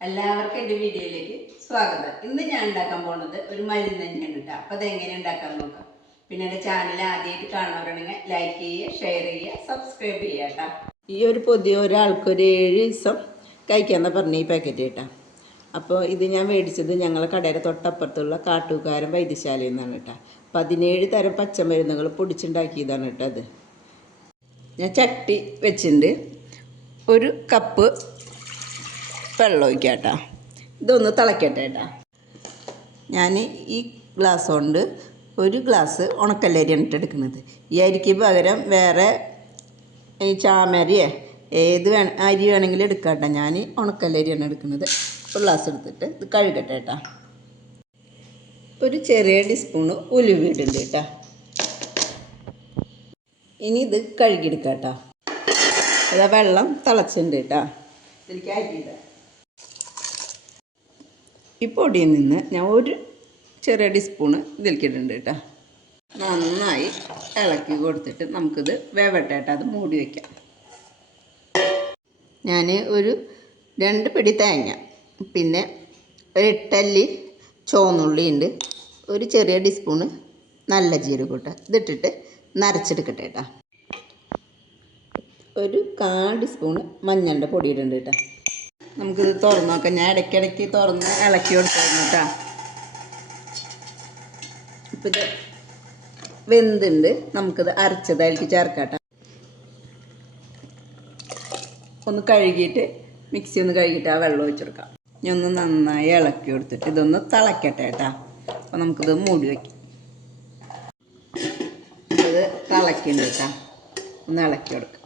എല്ലാവർക്കും എന്റെ വീഡിയോയിലേക്ക് സ്വാഗതം. ഇന്ന് ഞാൻ ഉണ്ടാക്കാൻ പോകുന്നത് ഒരു മരുന്ന് തന്നെയാണ് കേട്ടോ. അപ്പോൾ അതെങ്ങനെ ഉണ്ടാക്കാൻ നോക്കാം. പിന്നെ എന്റെ ചാനൽ ആദ്യമായിട്ട് കാണുന്നവരാണെങ്കിൽ ലൈക്ക് ചെയ്യുക ഷെയർ ചെയ്യുക സബ്സ്ക്രൈബ് ചെയ്യുക കേട്ടോ. ഈ ഒരു പൊതി ഒരാൾക്ക് ഒരു ഏഴ് ദിവസം കഴിക്കാമെന്ന് പറഞ്ഞ ഈ പാക്കറ്റ് കേട്ടോ. അപ്പോൾ ഇത് ഞാൻ മേടിച്ചത് ഞങ്ങളെ കടയുടെ തൊട്ടപ്പുറത്തുള്ള കാട്ടുകാരൻ വൈദ്യശാലയിൽ നിന്നാണ് കേട്ടോ. പതിനേഴ് തരം പച്ചമരുന്നുകൾ പൊടിച്ചുണ്ടാക്കിയതാണ് കേട്ടോ അത്. ഞാൻ ചട്ടി വെച്ചിട്ടുണ്ട്. ഒരു കപ്പ് വെള്ളം ഒഴിക്കാം കേട്ടോ. ഇതൊന്ന് തിളക്കട്ടെ കേട്ടോ. ഞാൻ ഈ ഗ്ലാസ് കൊണ്ട് ഒരു ഗ്ലാസ് ഉണക്കല്ലരിയാണ് എടുക്കുന്നത് ഈ അരിക്ക് പകരം വേറെ ഈ ചാമരിയെ ഏത് വേണ അരി വേണമെങ്കിലും എടുക്കാം കേട്ടോ. ഞാൻ ഉണക്കല്ലരിയാണ് എടുക്കുന്നത്. ഒരു ഗ്ലാസ് എടുത്തിട്ട് ഇത് കഴുകട്ടെ കേട്ടോ. ഒരു ചെറിയ ടീസ്പൂണ് ഉലുവിടുണ്ട് കേട്ടോ. ഇനി ഇത് കഴുകിയെടുക്കാം കേട്ടോ. അതാ വെള്ളം തിളച്ചിട്ടുണ്ട് കേട്ടോ. ഇതിലേക്ക് അരിയിടാം. ഈ പൊടിയിൽ നിന്ന് ഞാൻ ഒരു ചെറിയ ടീസ്പൂണ് ഇതിലേക്കിട്ടുണ്ട് കേട്ടോ. നന്നായി ഇളക്കി കൊടുത്തിട്ട് നമുക്കിത് വേവട്ടെ കേട്ടോ അത് മൂടി വയ്ക്കാം ഞാൻ ഒരു രണ്ട് പിടി തേങ്ങ പിന്നെ ഒരു ചുവന്നുള്ളി ഉണ്ട് ഒരു ചെറിയ ടീസ്പൂണ് നല്ല ജീരക ഇട്ട് ഇതിട്ടിട്ട് നരച്ചെടുക്കട്ടെ കേട്ടോ. ഒരു കാൽ ടീസ്പൂണ് മഞ്ഞളുടെ പൊടി ഇടുന്നുണ്ട് കേട്ടോ. നമുക്കിത് തുറന്ന് നോക്കാം. ഞാൻ ഇടയ്ക്കിടയ്ക്ക് തുറന്ന് ഇളക്കി കൊടുത്തിരുന്നു കേട്ടോ. ഇപ്പം ഇത് വെന്തുണ്ട്. നമുക്കിത് അരച്ചതായിരിക്കും ചേർക്കാം ഒന്ന് കഴുകിയിട്ട് മിക്സി ഒന്ന് കഴുകിയിട്ട് ആ വെള്ളം ഒഴിച്ചെടുക്കാം ഞാൻ ഒന്ന് നന്നായി ഇളക്കി കൊടുത്തിട്ട് ഇതൊന്ന് തിളക്കട്ടെ കേട്ടാ. അപ്പോൾ നമുക്കിത് മൂടി വയ്ക്കാം ഇത് തിളക്കുന്നുണ്ട് കേട്ടാ. ഒന്ന് ഇളക്കി കൊടുക്കാം.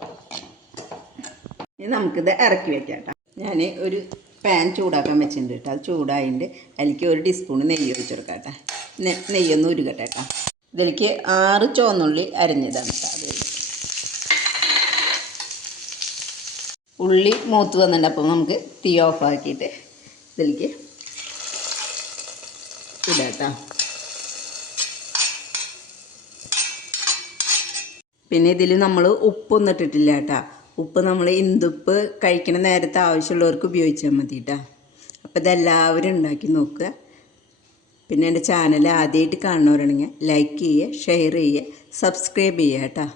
ഇനി നമുക്കിത് ഇറക്കി വെക്കാം കേട്ടോ. ഞാൻ ഒരു പാൻ ചൂടാക്കാൻ വെച്ചിട്ടുണ്ട് കേട്ടോ അത് ചൂടായിട്ട് അതിലേക്ക് ഒരു ടീസ്പൂൺ നെയ്യ് ഒഴിച്ചു കൊടുക്കാം കേട്ടോ നെയ്യൊന്നും ഉരുകട്ടെ കേട്ടോ ഇതിലേക്ക് ആറ് ചുവന്നുള്ളി അരഞ്ഞതാണ് കേട്ടോ അത്. ഉള്ളി മൂത്ത് വന്നിട്ടുണ്ട് അപ്പം നമുക്ക് തീ ഓഫ് ആക്കിയിട്ട് ഇതിലേക്ക് ഇടാം കേട്ടോ പിന്നെ ഇതിൽ നമ്മൾ ഉപ്പൊന്നും ഇട്ടിട്ടില്ല കേട്ടോ ഉപ്പ് നമ്മൾ ഇന്ദുപ്പ് കഴിക്കണ നേരത്തെ ആവശ്യമുള്ളവർക്ക് ഉപയോഗിച്ചാൽ മതി കേട്ടോ അപ്പോൾ ഇതെല്ലാവരും ഉണ്ടാക്കി നോക്കുക. പിന്നെ എന്റെ ചാനൽ ആദ്യമായിട്ട് കാണുന്നവരാണെങ്കിൽ ലൈക്ക് ചെയ്യുക ഷെയർ ചെയ്യുക സബ്സ്ക്രൈബ് ചെയ്യുക കേട്ടോ.